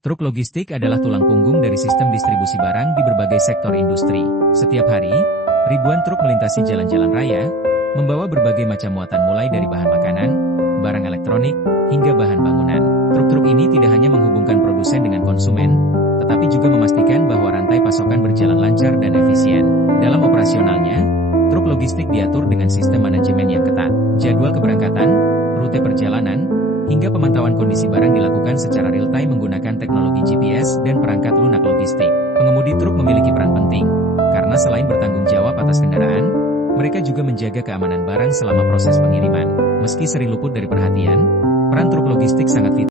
Truk logistik adalah tulang punggung dari sistem distribusi barang di berbagai sektor industri. Setiap hari, ribuan truk melintasi jalan-jalan raya, membawa berbagai macam muatan mulai dari bahan makanan, barang elektronik, hingga bahan bangunan. Truk-truk ini tidak hanya menghubungkan produsen dengan konsumen, tetapi juga memastikan bahwa rantai pasokan berjalan lancar dan efisien. Dalam operasionalnya, truk logistik diatur dengan sistem manajemen yang ketat. Jadwal keberangkatan, rute perjalanan, hingga pemantauan kondisi barang dilakukan secara real-time menggunakan teknologi GPS dan perangkat lunak logistik. Pengemudi truk memiliki peran penting, karena selain bertanggung jawab atas kendaraan, mereka juga menjaga keamanan barang selama proses pengiriman. Meski sering luput dari perhatian, peran truk logistik sangat vital.